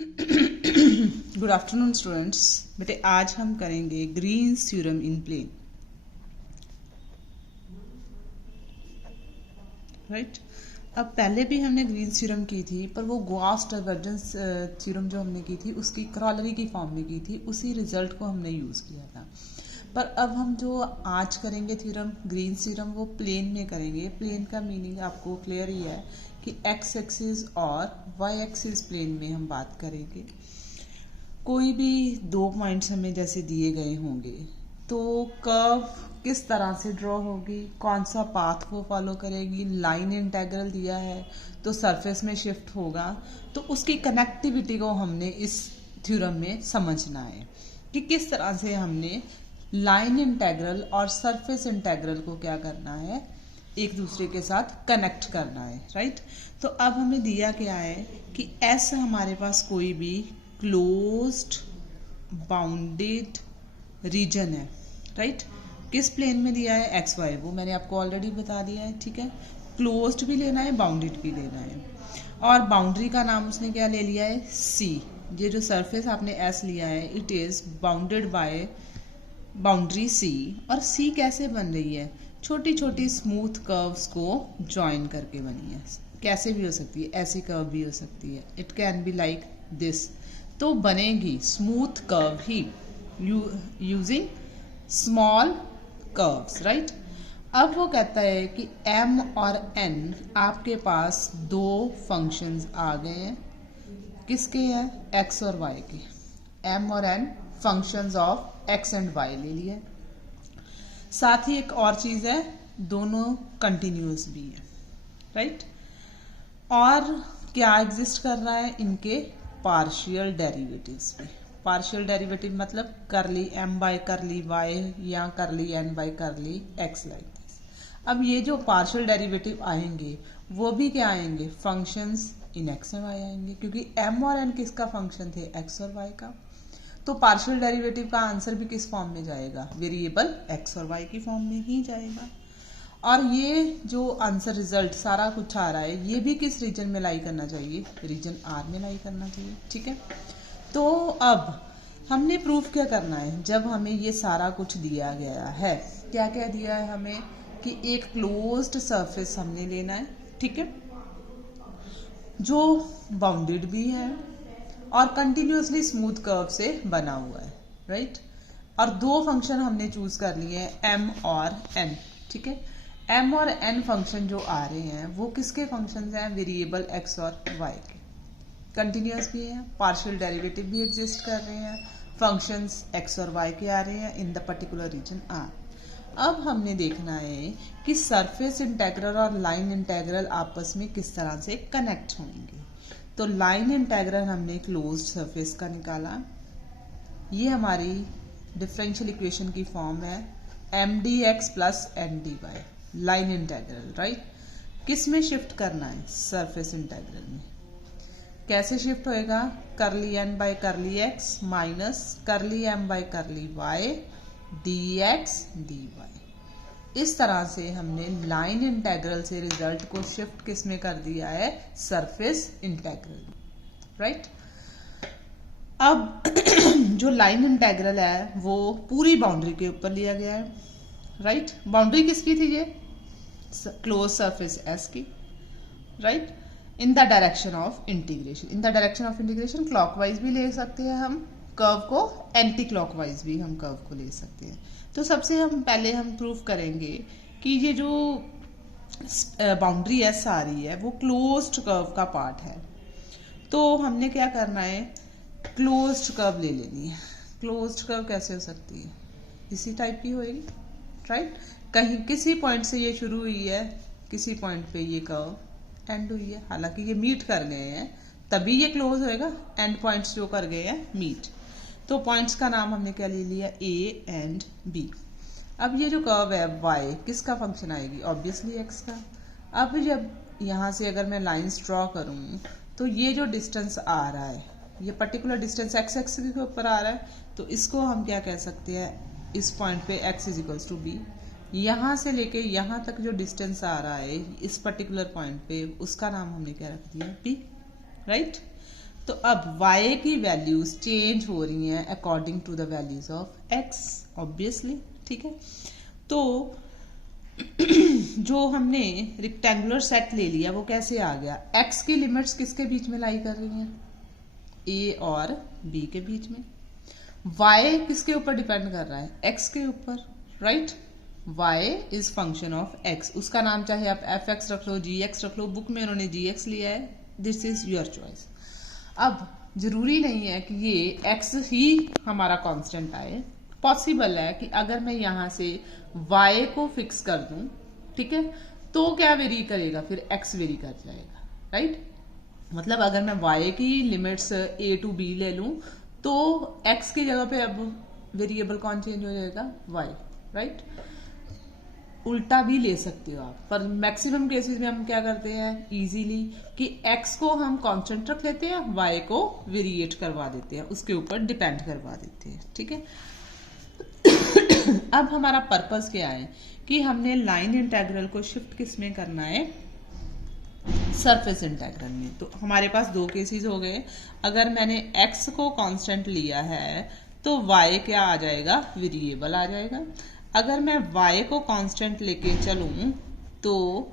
Good afternoon students. बेटे आज हम करेंगे Green's theorem in plane. Right. अब पहले भी हमने ग्रीन्स थ्योरम की थी, पर वो गॉस डाइवर्जेंस थ्योरम जो हमने की थी उसकी क्रॉलरी की फॉर्म में की थी, उसी रिजल्ट को हमने यूज़ किया था। पर अब हम जो आज करेंगे थ्योरम, ग्रीन्स थ्योरम, वो प्लेन में करेंगे। प्लेन का मीनिंग आपको क्लियर ही है कि एक्स एक्सिस और वाई एक्सिस प्लेन में हम बात करेंगे। कोई भी दो पॉइंट्स हमें जैसे दिए गए होंगे तो कर्व किस तरह से ड्रॉ होगी, कौन सा पाथ वो फॉलो करेगी। लाइन इंटेग्रल दिया है तो सरफेस में शिफ्ट होगा, तो उसकी कनेक्टिविटी को हमने इस थ्योरम में समझना है कि किस तरह से हमने लाइन इंटेग्रल और सरफेस इंटेग्रल को क्या करना है, एक दूसरे के साथ कनेक्ट करना है। राइट। तो अब हमें दिया क्या है कि एस हमारे पास कोई भी क्लोज्ड बाउंडेड रीजन है। राइट। किस प्लेन में दिया है, एक्स वाई, वो मैंने आपको ऑलरेडी बता दिया है। ठीक है। क्लोज्ड भी लेना है, बाउंडेड भी लेना है। और बाउंड्री का नाम उसने क्या ले लिया है, सी। ये जो सरफेस आपने एस लिया है, it is bounded by boundary C. और सी कैसे बन रही है, छोटी छोटी स्मूथ कर्व्स को ज्वाइन करके बनी है। कैसे भी हो सकती है, ऐसी कर्व भी हो सकती है, it can be like this. तो बनेगी स्मूथ कर्व ही यूजिंग स्मॉल कर्व्स। राइट। अब वो कहता है कि m और n आपके पास दो फंक्शंस आ गए हैं। किसके हैं, x और y के। m और n functions of x and y ले लिए। साथ ही एक और चीज है, दोनों कंटिन्यूअस भी है। राइट। और क्या एग्जिस्ट कर रहा है, इनके पार्शियल डेरिवेटिव्स भी। पार्शियल डेरिवेटिव मतलब करली m बाय करली y या करली n बाय करली x लाइक दिस। अब ये जो पार्शियल डेरिवेटिव आएंगे वो भी क्या आएंगे, functions in x and y आएंगे, क्योंकि m और n किसका फंक्शन थे, x और y का। तो पार्शियल डेरिवेटिव का आंसर भी किस फॉर्म में जाएगा, वेरिएबल x और y की फॉर्म में ही जाएगा। और ये जो आंसर रिजल्ट सारा कुछ आ रहा है, ये भी किस रीजन में लाई करना चाहिए, रीजन आर में लाई करना चाहिए। ठीक है। तो अब हमने प्रूफ क्या करना है, जब हमें ये सारा कुछ दिया गया है, क्या क्या दिया है हमें, कि एक क्लोज्ड सरफेस हमने लेना है। ठीक है। जो बाउंडेड भी है और कंटिन्यूअसली स्मूथ कर्व से बना हुआ है। राइट। और दो फंक्शन हमने चूज कर लिए हैं, m और n। ठीक है। m और n फंक्शन जो आ रहे हैं वो किसके फंक्शन हैं, वेरिएबल x और y के। कंटिन्यूअस भी है, पार्शियल डेरिवेटिव भी एग्जिस्ट कर रहे हैं, फंक्शंस x और y के आ रहे हैं in the particular region R। अब हमने देखना है कि सरफेस इंटेग्रल और लाइन इंटेग्रल आपस में किस तरह से कनेक्ट होंगे। तो लाइन इंटेग्रल हमने क्लोज्ड सरफेस का निकाला, ये हमारी डिफरेंशियल इक्वेशन की फॉर्म है M d x plus N d y, line integral. Right. किस में शिफ्ट करना है, सरफेस इंटेग्रल में। कैसे शिफ्ट होएगा, curly N by curly x minus curly M by curly y d x D y. इस तरह से हमने लाइन इंटेग्रल से रिजल्ट को शिफ्ट किस में कर दिया है, सरफेस इंटेग्रल। राइट। अब जो लाइन इंटेग्रल है वो पूरी बाउंड्री के ऊपर लिया गया है। राइट। बाउंड्री किसकी थी, ये क्लोज सरफेस एस की। Right. In the direction of integration, in the direction of integration clockwise भी ले सकते हैं हम कर्व को, एंटी क्लॉकवाइज भी हम कर्व को ले सकते हैं। तो सबसे पहले हम प्रूव करेंगे कि ये जो बाउंड्री एस आ रही है वो क्लोज्ड कर्व का पार्ट है। तो हमने क्या करना है, क्लोज्ड कर्व ले लेनी है। क्लोज्ड कर्व कैसे हो सकती है, इसी टाइप की होएगी। राइट। कहीं किसी पॉइंट से ये शुरू हुई है, किसी पॉइंट पे ये कर्व एंड हुई है, हालांकि ये मीट कर गए हैं तभी ये क्लोज होएगा, एंड पॉइंट्स जो कर गए हैं मीट। तो पॉइंट्स का नाम हमने क्या ले लिया, ए एंड बी। अब ये जो कर्व है y किसका फंक्शन आएगी, ऑब्वियसली x का। अब जब यहाँ से अगर मैं लाइंस ड्रॉ करूँ तो ये जो डिस्टेंस आ रहा है, ये पर्टिकुलर डिस्टेंस x एक्सिस के ऊपर आ रहा है, तो इसको हम क्या कह सकते हैं, इस पॉइंट पे x is equals to b. यहाँ से लेके यहाँ तक जो डिस्टेंस आ रहा है इस पर्टिकुलर पॉइंट पे, उसका नाम हमने क्या रख दिया, b। राइट। तो अब y की वैल्यूज चेंज हो रही हैं according to the values of x, obviously, ठीक है। तो जो हमने रेक्टेंगुलर सेट ले लिया वो कैसे आ गया, x की लिमिट्स किसके बीच में लाई कर रही हैं, a और b के बीच में। y किसके ऊपर डिपेंड कर रहा है, x के ऊपर, right. y is function of x, उसका नाम चाहे आप fx रख लो, gx रख लो, बुक में उन्होंने gx लिया है, दिस इज योर चॉइस। अब जरूरी नहीं है कि ये x ही हमारा कांस्टेंट आए, पॉसिबल है कि अगर मैं यहां से y को फिक्स कर दूं, ठीक है, तो क्या वेरी करेगा, फिर x वेरी कर जाएगा, राइट। मतलब अगर मैं y की लिमिट्स a टू b ले लूं तो x की जगह पे अब वेरिएबल कौन चेंज हो जाएगा, y, राइट। उल्टा भी ले सकते हो आप, पर मैक्सिमम केसेस में हम क्या करते हैं इजीली कि x को हम कांस्टेंट रख लेते हैं, y को वेरिएट करवा देते हैं, उसके ऊपर डिपेंड करवा देते हैं, ठीक है। अब हमारा पर्पस क्या है कि हमने लाइन इंटेग्रल को शिफ्ट किस में करना है, सरफेस इंटेग्रल में। तो हमारे पास दो केसेस हो गए, अगर मैंने x को कांस्टेंट लिया है तो y क्या आ जाएगा, वेरिएबल आ जाएगा। अगर मैं y को कांस्टेंट लेके चलूं तो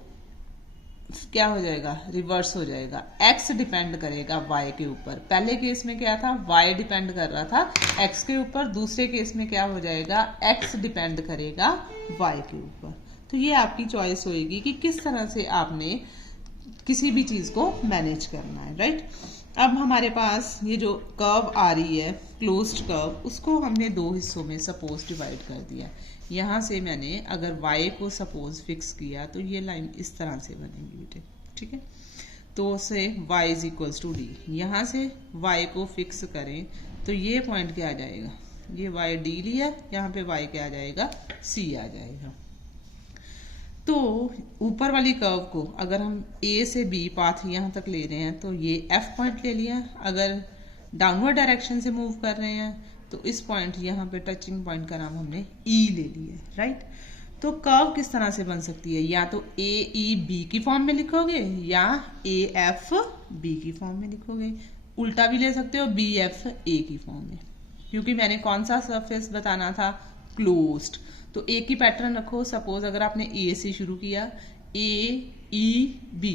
क्या हो जाएगा, रिवर्स हो जाएगा, x डिपेंड करेगा y के ऊपर। पहले केस में क्या था, y डिपेंड कर रहा था x के ऊपर, दूसरे केस में क्या हो जाएगा, x डिपेंड करेगा y के ऊपर। तो ये आपकी चॉइस होएगी कि किस तरह से आपने किसी भी चीज को मैनेज करना है, राइट। अब हमारे पास ये जो कर्व आ रही है, क्लोज्ड कर्व, उसको हमने दो हिस्सों में सपोज डिवाइड कर दिया। यहाँ से मैंने अगर y को सपोज फिक्स किया तो ये लाइन इस तरह से बनेगी बेटे, ठीक है। तो से y is equals to d, यहाँ से y को फिक्स करें तो ये पॉइंट क्या आ जाएगा, ये y डी लिया, यहाँ पे y क्या आ जाएगा, c आ जाएगा। तो ऊपर वाली कर्व को अगर हम a से b पाथ यहाँ तक ले रहे हैं तो ये f पॉइंट ले लिया, अगर डाउनवर्ड डायरेक्शन से मूव कर रहे हैं तो इस पॉइंट यहाँ पे टचिंग पॉइंट का नाम हमने e ले लिया, राइट। तो कर्व किस तरह से बन सकती है, या तो a e b की फॉर्म में लिखोगे या a f b की फॉर्म में लिखोगे, उल्टा भी ले सकते हो b f a की फॉर्म में, क्योंकि मैंने कौन सा सरफेस बताना था, क्लोज्ड। तो एक ही पैटर्न रखो, सपोज अगर आपने ए से शुरू किया, ए ई बी,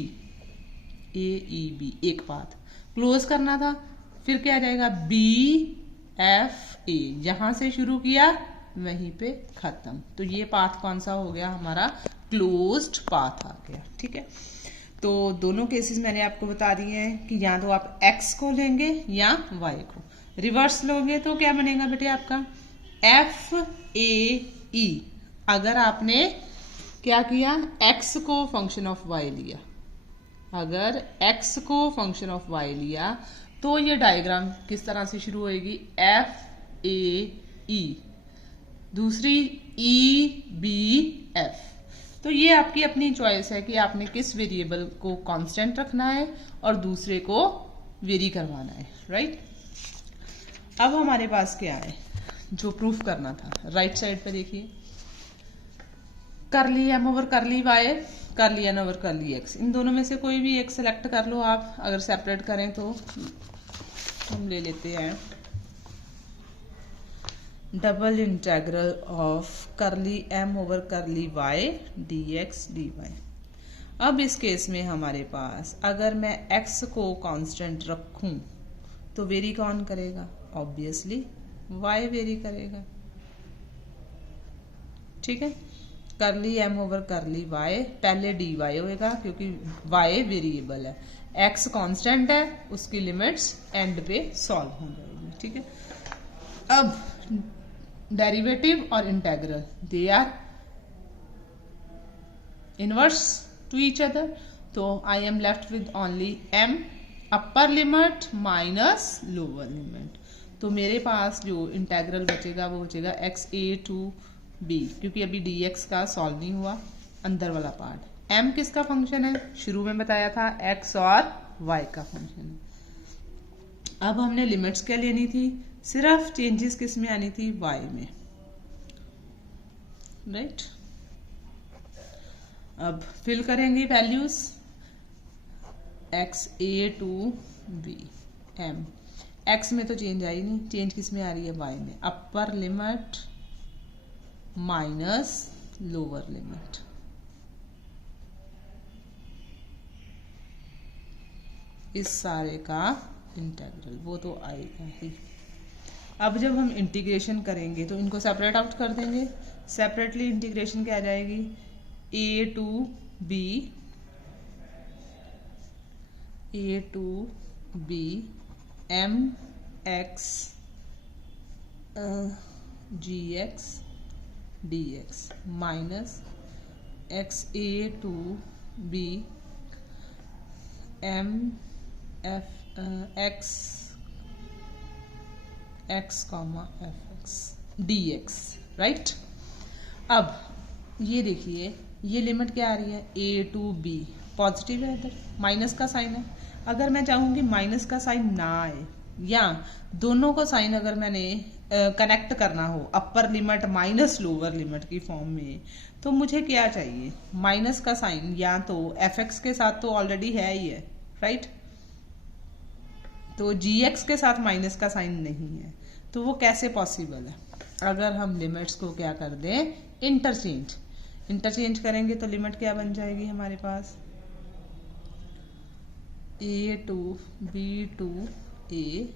ए ई बी एक पाथ क्लोज करना था, फिर क्या आ जाएगा, बी एफ ए, जहां से शुरू किया वहीं पे खत्म। तो ये पाथ कौन सा हो गया, हमारा क्लोज्ड पाथ आ गया, ठीक है। तो दोनों केसेस मैंने आपको बता दिए हैं कि या तो आप x को लेंगे या y को, रिवर्स लोगे तो क्या बनेगा बेटे आपका, एफ ए ई। अगर आपने क्या किया, x को फंक्शन ऑफ y लिया, अगर x को फंक्शन ऑफ y लिया तो ये डायग्राम किस तरह से शुरू होएगी, एफ ए ई, दूसरी ई बी एफ। तो ये आपकी अपनी चॉइस है कि आपने किस वेरिएबल को कांस्टेंट रखना है और दूसरे को वेरी करवाना है, राइट। अब हमारे पास क्या है जो प्रूफ करना था, राइट साइड पे देखिए, करली एम ओवर करली वाई, करली एन ओवर करली एक्स, इन दोनों में से कोई भी एक सेलेक्ट कर लो आप। अगर सेपरेट करें तो हम ले लेते हैं double integral of curly M over curly y d x D y. अब इस केस में हमारे पास अगर मैं x को कांस्टेंट रखूं तो वेरी कौन करेगा, ऑब्वियसली y वेरी करेगा, ठीक है। करली एम ओवर करली y, पहले डी वाई होएगा क्योंकि y वेरिएबल है, x कांस्टेंट है, उसकी लिमिट्स एंड पे सॉल्व हो जाएगी, ठीक है। अब डेरिवेटिव और integral they are inverse to each other, तो I am left with only m upper limit minus lower limit. तो मेरे पास जो इंटेग्रल बचेगा वो बचेगा x a टू b, क्योंकि अभी dx का सॉल्व नहीं हुआ, अंदर वाला पार्ट। m किसका फंक्शन है, शुरू में बताया था x और y का फंक्शन है। अब हमने लिमिट्स क्या लेनी थी, सिर्फ चेंजेस किस में आनी थी, y में, राइट। अब फिल करेंगे values, x a to b, M, x में तो चेंज आई नहीं, चेंज किस में आ रही है, वाई में, अपर लिमिट माइनस लोअर लिमिट, इस सारे का इंटीग्रल, वो तो आएगा ही। अब जब हम इंटीग्रेशन करेंगे तो इनको सेपरेट आउट कर देंगे, सेपरेटली इंटीग्रेशन क्या आ जाएगी, A to B M X G X D X minus X A to B M F X X comma F X D X, right. अब ये देखिए ये लिमिट क्या आ रही है, ए टू बी पॉजिटिव है, इधर माइनस का साइन है। अगर मैं चाहूँगी माइनस का साइन ना आए, या दोनों को साइन अगर मैंने कनेक्ट करना हो अपर लिमिट माइनस लोअर लिमिट की फॉर्म में, तो मुझे क्या चाहिए, माइनस का साइन या तो एफ एक्स के साथ तो ऑलरेडी है ही है, राइट, तो जी एक्स के साथ माइनस का साइन नहीं है, तो वो कैसे पॉसिबल है। अगर हम लिमिट्स को क्या कर दें, इंटरचेंज करेंगे तो लिमिट क्या बन जाएगी हमारे पास, A to B to A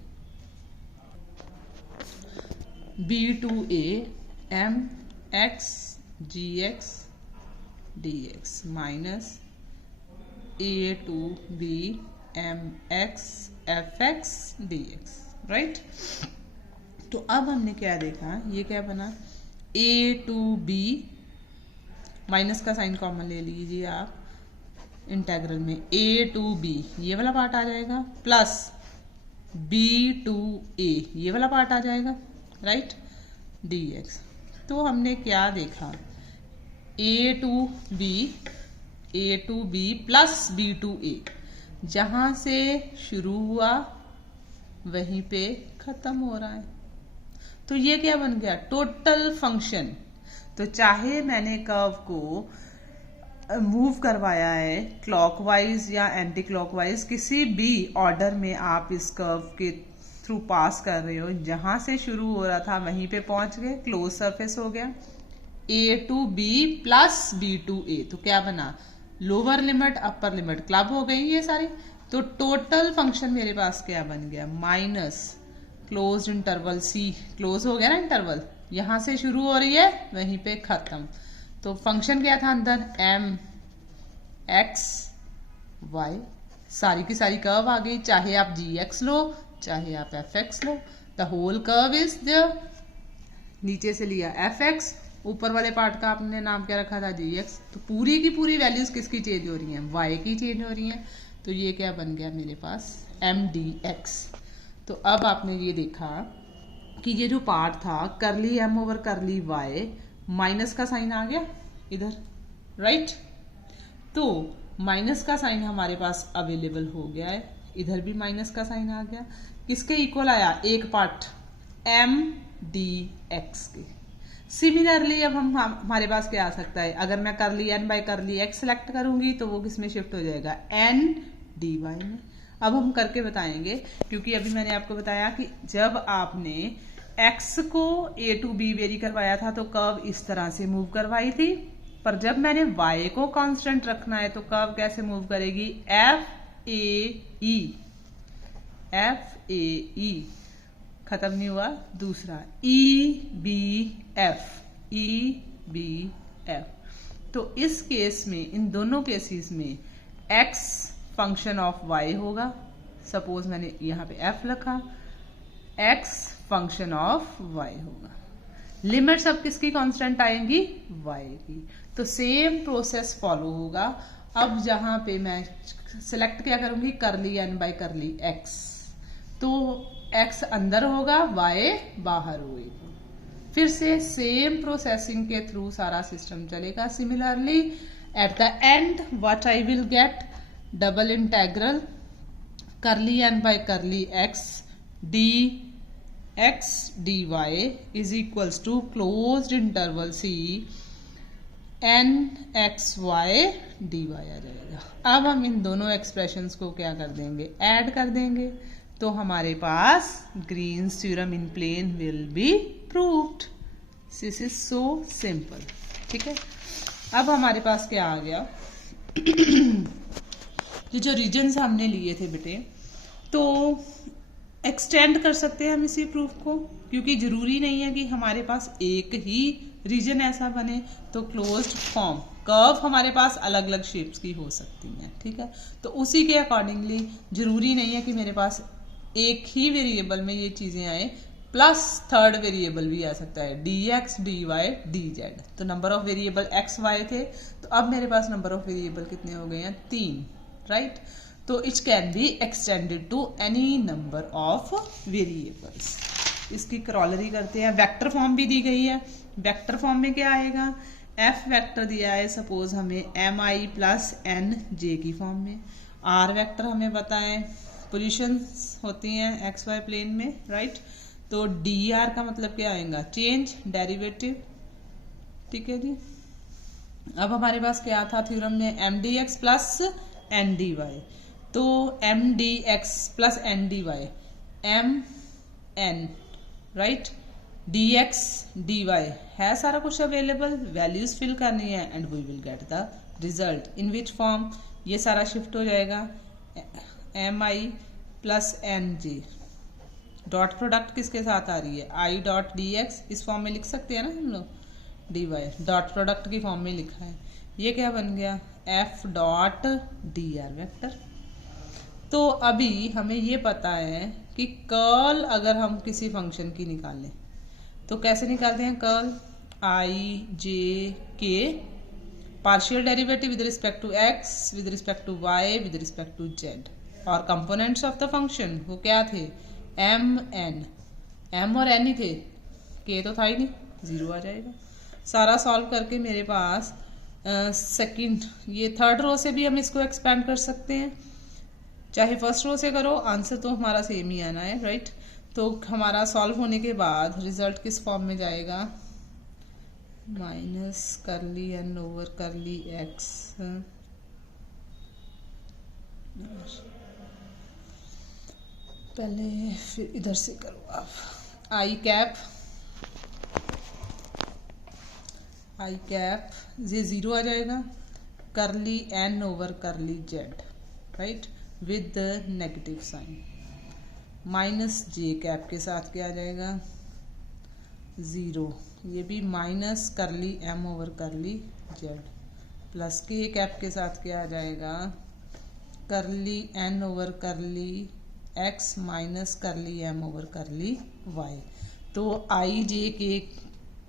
B to A M X G X D X minus A to B M X F X D X, right. तो अब हमने क्या देखा, ये क्या बना, ए टू बी, माइनस का साइन कॉमन ले लीजिए आप इंटेग्रल में, ए टू बी ये वाला पार्ट आ जाएगा, प्लस बी टू ए ये वाला पार्ट आ जाएगा, राइट, डी एक्स। तो हमने क्या देखा, A to B plus B to A, जहां से शुरू हुआ वहीं पे खत्म हो रहा है, तो ये क्या बन गया, टोटल फंक्शन। तो चाहे मैंने कर्व को मूव करवाया है क्लॉकवाइज या एंटी क्लॉकवाइज, किसी भी ऑर्डर में आप इस कर्व के थ्रू पास कर रहे हो, जहां से शुरू हो रहा था वहीं पे पहुंच गए, क्लोज सरफेस हो गया, A to B plus B to A, तो क्या बना, lower limit upper limit club हो गई ये सारी। तो टोटल फंक्शन मेरे पास क्या बन गया, माइनस क्लोज इंटरवल सी, क्लोज हो गया ना इंटरवल, यहां से शुरू हो रही है वहीं पे खत्म। तो फंक्शन क्या था अंदर, एम एक्स वाई, सारी की सारी कर्व आ गई, चाहे आप जी एक्स लो चाहे आप एफ एक्स लो, the whole curve is there. नीचे से लिया एफ एक्स, ऊपर वाले पार्ट का आपने नाम क्या रखा था, जी एक्स। तो पूरी की पूरी वैल्यूज किसकी चेंज हो रही हैं, वाई की चेंज हो रही हैं। तो ये क्या बन गया मेरे पास, एम डी एक्स। तो अब आपने ये देखा कि ये जो पार्ट था curly M over curly y, minus का साइन आ गया इधर, राइट। तो माइनस का साइन हमारे पास अवेलेबल हो गया है, इधर भी माइनस का साइन आ गया, किसके इक्वल आया, एक पार्ट एम डी एक्स के। सिमिलरली अब हमारे पास क्या आ सकता है, अगर मैं करली एन बाई करली एक्स सेलेक्ट करूंगी तो वो किस में शिफ्ट हो जाएगा, एन डी वाई में। अब हम करके बताएंगे, क्योंकि अभी मैंने आपको बताया कि जब आपने एक्स को ए टू बी वेरी करवाया था तो कर्व इस तरह से मूव करवाई थी, पर जब मैंने वाई को कांस्टेंट रखना है तो कर्व कैसे मूव करेगी, एफ ए ई, खत्म नहीं हुआ, दूसरा ई बी एफ। तो इस केस में, इन दोनों केसेस में एक्स फंक्शन ऑफ वाई होगा, सपोज मैंने यहाँ पे एफ लिखा, एक्स फंक्शन ऑफ वाई होगा। लिमिट्स अब किसकी कांस्टेंट आएंगी, वाई की। तो सेम प्रोसेस फॉलो होगा। अब जहां पे मैं सिलेक्ट क्या करूंगी, करली एन बाई करली एक्स, तो एक्स अंदर होगा, वाई बाहर होगी। फिर से सेम प्रोसेसिंग के थ्रू सारा सिस्टम चलेगा। Similarly at the end what I will get, double integral curl N by करली X D x D Y is equals to closed interval C N X Y D Y आ जाएगा। अब हम इन दोनों expressions को क्या कर देंगे, ऐड कर देंगे। तो हमारे पास Green's theorem in plane will be proved. This is so simple. ठीक है, अब हमारे पास क्या आ गया, जो रीजन्स हमने लिए थे बेटे, तो एक्सटेंड कर सकते हैं हम इसी प्रूफ को, क्योंकि जरूरी नहीं है कि हमारे पास एक ही रीजन ऐसा बने। तो क्लोज्ड फॉर्म कर्व हमारे पास अलग अलग शेप्स की हो सकती हैं। ठीक है, तो उसी के अकॉर्डिंगली जरूरी नहीं है कि मेरे पास एक ही वेरिएबल में ये चीजें आए, प्लस थर्ड वेरिएबल भी आ सकता है, dx dy dz। तो number of variable x y थे, तो अब मेरे पास नंबर ऑफ वेरिएबल कितने हो गए हैं, 3, राइट। तो it can be extended to any number of variables. इसकी क्रॉलरी करते हैं। वेक्टर फॉर्म भी दी गई है। वेक्टर फॉर्म में क्या आएगा, f वेक्टर दिया है सपोज हमें mi प्लस एन जे की फॉर्म में। r वेक्टर हमें बताएं पोजीशन होती हैं xy प्लेन में, राइट। तो dr का मतलब क्या आएगा, चेंज डेरिवेटिव। ठीक है जी। अब हमारे पास क्या था थ्योरम में, mdx प्लस ndy। तो mdx plus ndy mn, right, dx dy है सारा कुछ अवेलेबल, वैल्यूज फिल करनी है and we will get the result. In which form, ये सारा शिफ्ट हो जाएगा mi plus N j. Dot product किसके साथ आ रही है, आई डॉट डी एक्स, इस फॉर्म में लिख सकते हैं ना हम लोग, डी वाई डॉट प्रोडक्ट की फॉर्म में लिखा है। ये क्या बन गया, F dot d r vector. तो अभी हमें ये पता है कि कर्ल अगर हम किसी फंक्शन की निकालें तो कैसे निकालते हैं, curl i j k partial derivative with respect to x, with respect to y, with respect to z, और कंपोनेंट्स ऑफ द फंक्शन वो क्या थे, एम एन, एम और एन ही थे, के तो था ही नहीं, 0 आ जाएगा। सारा सॉल्व करके मेरे पास सेकंड, ये थर्ड रो से भी हम इसको एक्सपेंड कर सकते हैं, चाहे फर्स्ट रो से करो, आंसर तो हमारा सेम ही आना है, राइट। तो हमारा सॉल्व होने के बाद रिजल्ट किस फॉर्म में जाएगा, माइनस करली एन ओवर करली एक्स, पहले फिर इधर से करो आप, आई कैप ये 0 आ जाएगा, curly N over curly z, right, with negative sign, minus j cap के साथ क्या आ जाएगा, 0, ये भी minus curly M over curly z, plus k cap के साथ क्या आ जाएगा, curly N over curly x minus curly M over curly y. तो आई जे के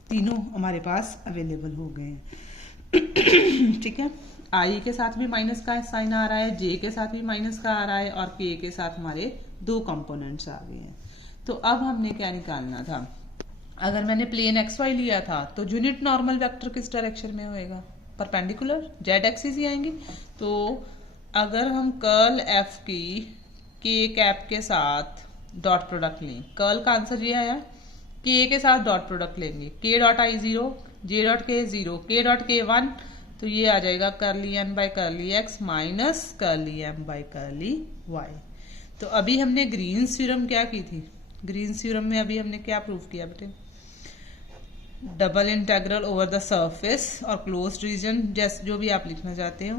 तीनों हमारे पास अवेलेबल हो गए हैं। ठीक है, आई के साथ भी माइनस का साइन आ रहा है, जे के साथ भी माइनस का आ रहा है, और के साथ हमारे 2 कंपोनेंट्स आ गए हैं। तो अब हमने क्या निकालना था, अगर मैंने प्लेन एक्स वाई लिया था तो यूनिट नॉर्मल वेक्टर किस डायरेक्शन में होएगा, परपेंडिकुलर, जेड एक्सिस ही आएंगे। तो अगर हम कर्ल एफ की के कैप के साथ डॉट प्रोडक्ट लें, कर्ल का आंसर ये आया, के के साथ डॉट प्रोडक्ट लेंगे, के डॉट आई 0, जे डॉट के 0, के डॉट के 1, तो ये आ जाएगा करली एन बाई करली x minus curly M by curly y. तो अभी हमने ग्रीन्स थ्योरम क्या की थी, ग्रीन्स थ्योरम में अभी हमने क्या प्रूव किया बेटे, double integral over the surface और क्लोज्ड रीजन, जैसे जो भी आप लिखना चाहते हो,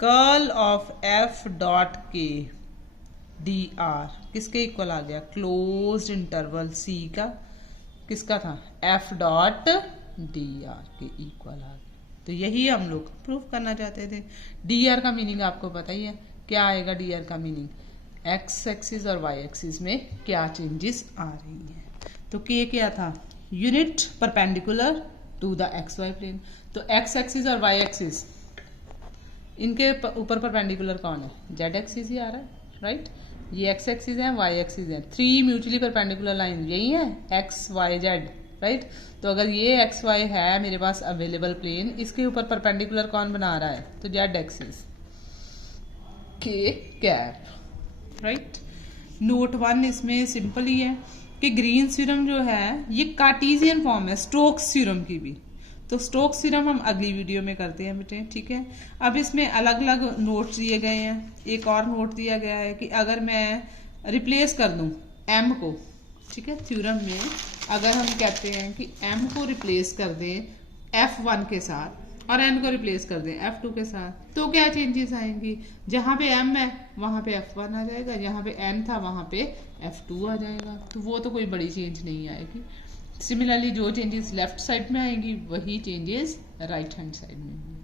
कर्ल ऑफ एफ डॉट के डी आर किसके इक्वल आ गया, क्लोज्ड इंटरवल सी का, किसका था, एफ डॉट डी आर के इक्वल आ गया। तो यही हम लोग प्रूव करना चाहते थे। डी आर का मीनिंग आपको पता ही है, क्या आएगा डी आर का मीनिंग, एक्स एक्सिस और वाई एक्सिस में क्या चेंजेस आ रही हैं। तो के क्या था, unit perpendicular to the x y plane. तो एक्स एक्सिस और वाई एक्सिस इनके ऊपर परपेंडिकुलर कौन है, जेड एक्सिस ही आ रहा है, राइट। ये एक्स एक्सिस है, वाई एक्सिस है, 3 म्यूचुअली परपेंडिकुलर लाइन यही है, एक्स वाई जेड, राइट। तो अगर ये एक्स वाई है मेरे पास अवेलेबल प्लेन, इसके ऊपर परपेंडिकुलर कौन बना रहा है, तो जेड एक्सिस, के कैप, राइट। नोट 1 इसमें सिंपल ही है कि ग्रीन्स थ्योरम जो है ये कार्टेशियन फॉर्म है स्टोक्स थ्योरम की भी। तो स्टोक्स थ्योरम हम अगली वीडियो में करते हैं बेटे, ठीक है। अब इसमें अलग अलग नोट्स दिए गए हैं। एक और नोट दिया गया है कि अगर मैं रिप्लेस कर दूं m को, ठीक है, थ्योरम में अगर हम कहते हैं कि m को रिप्लेस कर दें f1 के साथ और n को रिप्लेस कर दें f2 के साथ, तो क्या चेंजेस आएंगी? जहाँ पे m है वहाँ पे f1 आ जाएगा, जहाँ पे n था वहाँ पे f2 आ जाएगा, तो वो तो कोई बड़ी चेंज नहीं आएगी। सिमिलरली जो चेंजेस लेफ्ट साइड में आएंगी वही चेंजेस राइट हैंड साइड में होंगी।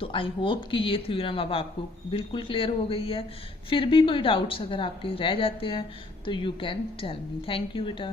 तो आई होप कि ये थ्योरम अब आपको बिल्कुल क्लियर हो गई है। फिर भी कोई डाउट्स अगर आपके रह जाते हैं तो you can tell me. Thank you बेटा।